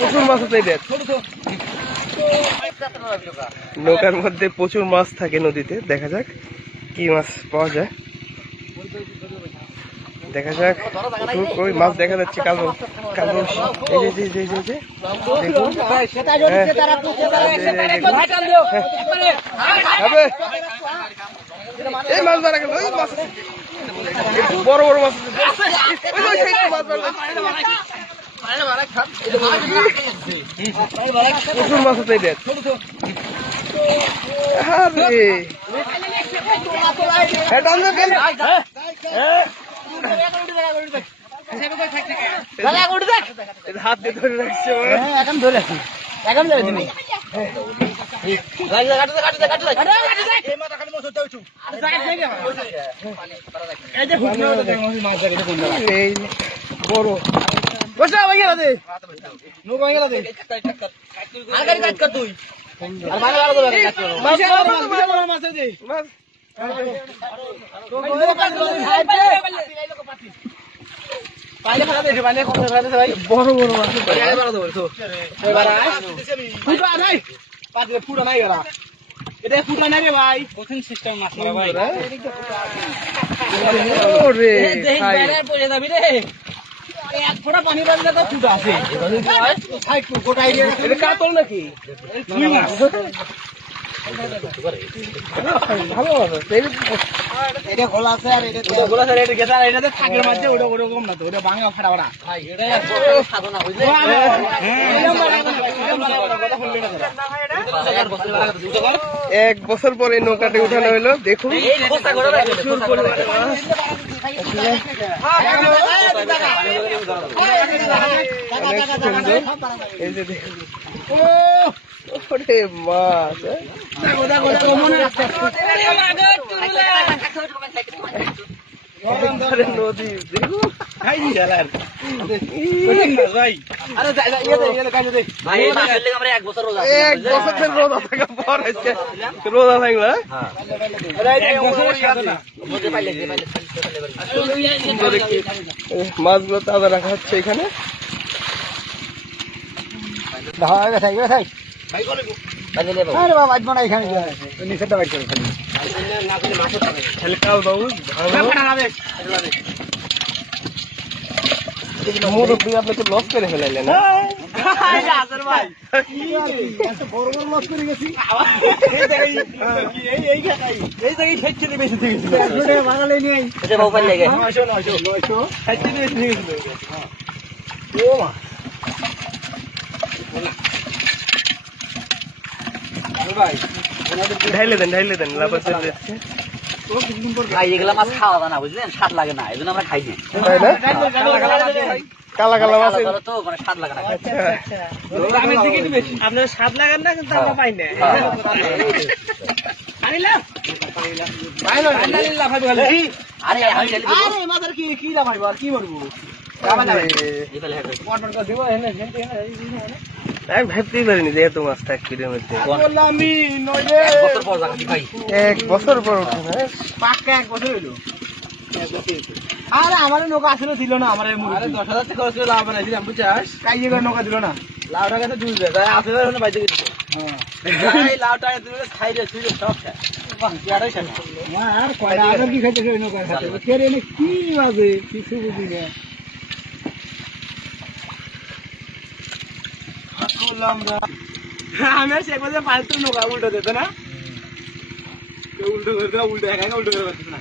প্রচুর মাছ আছে এদের নৌকার মধ্যে, প্রচুর মাছ থাকে নদীতে। দেখা যাক কি মাছ পাওয়া যায়, দেখা যাক। ওই মাছ দেখা যাচ্ছে কালো কালো, এই মাছ ধরা গেল। ওই মাছ বড় বড় মাছ, প্রচুর মাছ আছে এদের। হাত দিয়ে ধরে রাখছে, এখন ধরে রাখি, এখন ধরে তুমি বড় বসা হয়ে গেল নৌকা হয়ে গেল তুই বড় বড় মাছ ফুটা নাই গেলা, এটা ফুটা নাই রে ভাই, কঠিন সিস্টেম মাছ ভাই। এক ফোঁটা পানি বাজলে তো ফুটা আছে কাতল নাকি ভালো এটা খোলা আছে, আর এটা খোলা আছে, এটা গেছে, আর এটাতে থাকের মাঝে ওটা ওরকম না তো, ওটা ভাঙা ফাটা ওরা সাধনা বুঝলে। এক বছর পরে নৌকাতে উঠানো হইলো, দেখুন মাছ নদী এক বছর রোজা থাকা পর রোজা থাকলো মাছগুলো তাজা রাখা হচ্ছে এখানে। আপনি তো লস করে ফেলাইলেন না ঢাইলে দেন লাভ আছে। এগুলা মাছ খাওয়া যায় না বুঝলেন, স্বাদ লাগে না, এই জন্য আমরা খাই না। কালা কালা মাছ তো মানে স্বাদ লাগে না, আপনার স্বাদ লাগান না, কিন্তু আমরা পাই না। ভাবতেই পারিনি যে এত মাছ থাকবে মধ্যে। এক বছর পর পাক্কা এক বছর হইলো। আরে আমার নৌকা আসলে ছিল না, আমার 10,000 টাকা খরচ লাভ বানাইছিলাম বুঝছাস, কাইয়ে করে নৌকা দিল না। লাউ টাকা তো জুড়বে তাই আসলে বাইতে গেছে। হ্যাঁ লাউ টাকা দিলে খাইলে ছিল সব খায়। আর কয়টা আগে কি খাইতে নৌকা খাইতে কেরে নে কি বাজে কিছু বুঝি না। আমি সে বলে পাল্টু নৌকা উল্টো দিত না, উল্টো করে উল্টো একা উল্টো করে পারতিস না।